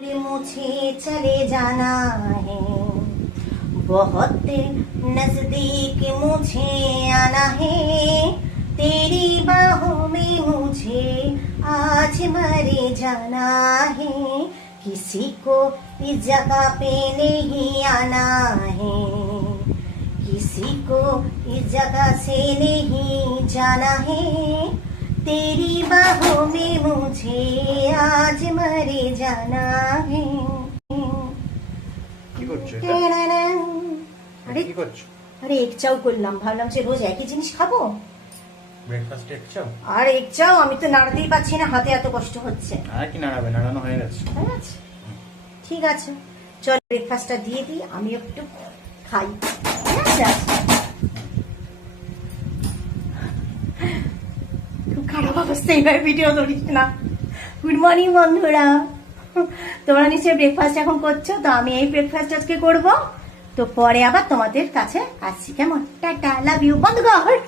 मुझे चले जाना है, बहुत नजदीक मुझे आना है, तेरी बाहों में मुझे आज मरे जाना है, किसी को इस जगह पे नहीं आना है, किसी को इस जगह से नहीं जाना है, तेरी बाहों में मुझे आज मरे जाना है। কি করছো আরে কি করছো? আরে এক চাও করলাম, ভাবলাম যে রোজ একই জিনিস খাবো। ব্রেকফাস্টে চাও? আর এক চাও আমি তো নাড়াতেই পাচ্ছি না, হাতে এত কষ্ট হচ্ছে। আর কি নাড়াবে? নাড়ানো হয়ে গেছে। হয়ে গেছে? ঠিক আছে, চল ব্রেকফাস্টটা দিয়ে দিই, আমি একটু খাই। ঠিক আছে, খুব খারাপ অবস্থা, এইভাবে ভিডিও ধরিস না। গুড মর্নিং বন্ধুরা, তোমরা নিশ্চয়ই ব্রেকফাস্ট এখন করছো, তো আমি এই ব্রেকফাস্ট আজকে করবো, তো পরে আবার তোমাদের কাছে আসছি, কেমন? টাটা, লাভ ইউ, বন্ধ কর।